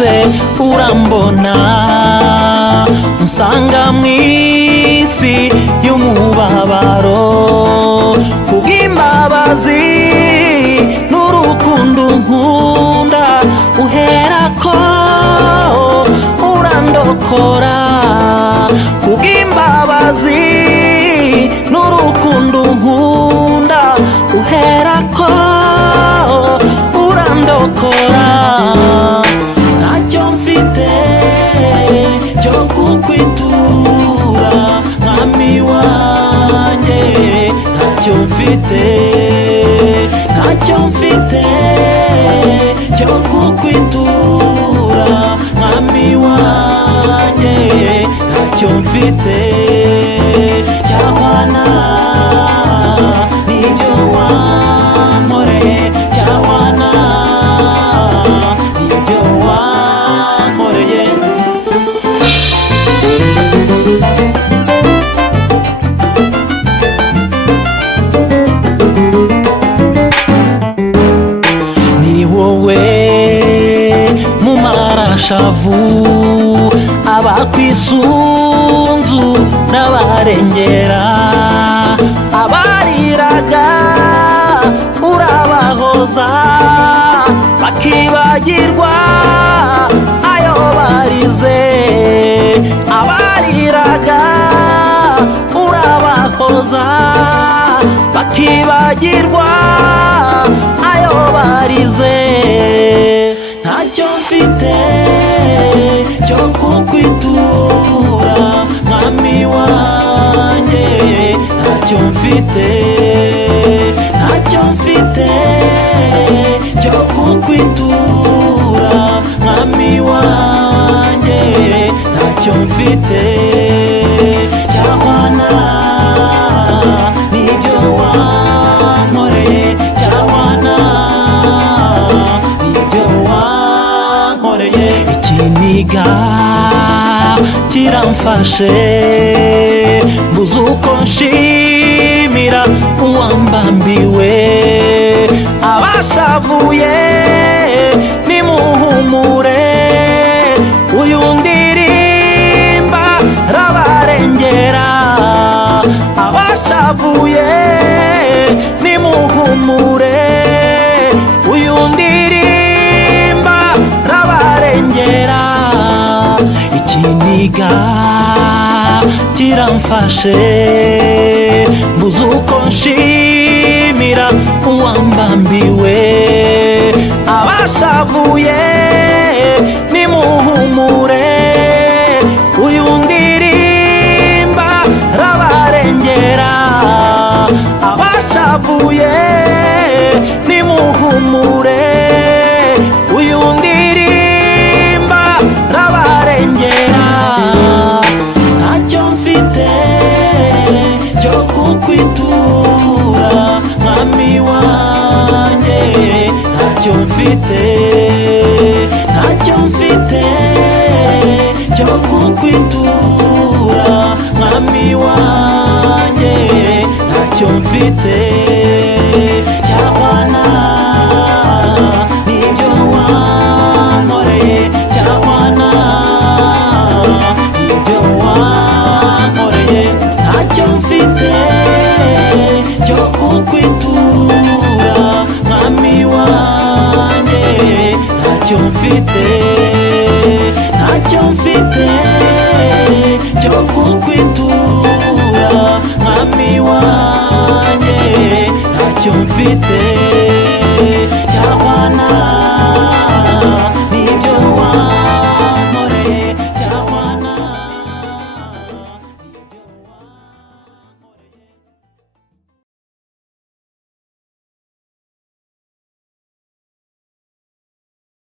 byose urambona unsanga mw'isi y'umubabaro kubw'imbabazi n'urukundo nkunda uherako urandokora kubw'imbabazi n'urukundo nkunda uherako urandokora ntacyo mfite cyo kukwitura mwami wanjye ntacyo mfite cyo kukwitura mwami wanjye ntacyo mfite cyahwana n'ibyo wankoreye cyahwana n'ibyo wankoreye ni wowe mu marashavu abakwisunzu n'abarengera abariraga urabahoza bakibagirwa ayo barize abariraga urabahoza bakibagirwa ayo barize ntacyo mfite cyo kukwitura mwami wanjye ntacyo mfite cyo kukwitura mwami wanjye ntacyo mfite cyahwana n'ibyo wankoreye cyahwana n'ibyo wankoreye ikiniga kiramfashe mbuze uko nshimira uwambambiwe abashavuye nimuhumure uyu ndirimba rabarengera abashavuye nimuhumure uyu ndirimba rabarengera ikiniga kiramfashe mbuze uko nshimira uwambambiwe abashavuye nimuhumure uyu ndirimba rabarengera abashavuye nimuhumure uyu ndirimba rabarengera ntacyo mfite cyo kukwitura mwami wanjye ntacyo mfite cyo kukwitura mwami wanjye ntacyo mfite cyahwana n'ibyo wankoreye cyahwana n'ibyo wankoreye ntacyo mfite cyo kukwitura mwami wanjye ntacyo mfite cyo kukwitura mwami wanjye ntacyo mfite